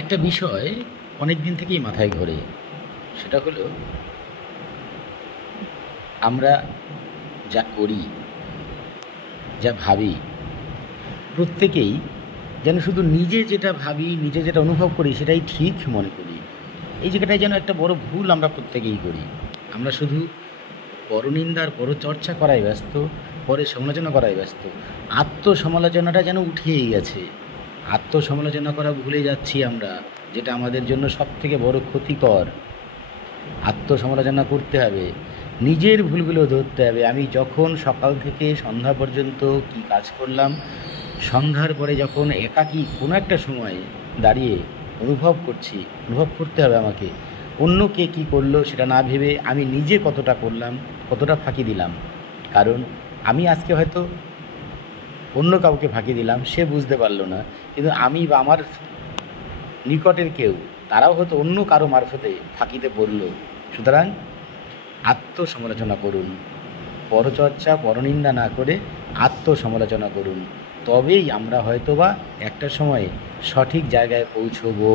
একটা বিষয় অনেক দিন থেকেই মাথায় ঘোরে। সেটা হলো আমরা যা করি, যা ভাবি, প্রত্যেকেই যেন শুধু নিজে যেটা ভাবি, নিজে যেটা অনুভব করি সেটাই ঠিক মনে করি। এই জায়গাটায় যেন একটা বড় ভুল আমরা প্রত্যেকেই করি। আমরা শুধু পরনিন্দার পরচর্চা করায় ব্যস্ত, পরে সমালোচনা করায় ব্যস্ত। আত্মসমালোচনাটা যেন উঠেই গেছে। আত্মসমালোচনা করা ভুলে যাচ্ছি আমরা, যেটা আমাদের জন্য সবথেকে বড় ক্ষতিকর। আত্মসমালোচনা করতে হবে, নিজের ভুলগুলো ধরতে হবে। আমি যখন সকাল থেকে সন্ধ্যা পর্যন্ত কি কাজ করলাম, সন্ধ্যার পরে যখন একাকী কোনো একটা সময় দাঁড়িয়ে অনুভব করতে হবে আমাকে। অন্য কে কী করলো সেটা না ভেবে আমি নিজে কতটা করলাম, কতটা ফাঁকি দিলাম। কারণ আমি আজকে হয়তো অন্য কাউকে ফাঁকি দিলাম, সে বুঝতে পারলো না, কিন্তু আমি বা আমার নিকটের কেউ, তারাও হয়তো অন্য কারো মারফতে ফাঁকিতে পড়ল। সুতরাং আত্মসমালোচনা করুন, পরচর্চা পরনিন্দা না করে আত্মসমালোচনা করুন। তবেই আমরা হয়তোবা একটা সময়ে সঠিক জায়গায় পৌঁছবো।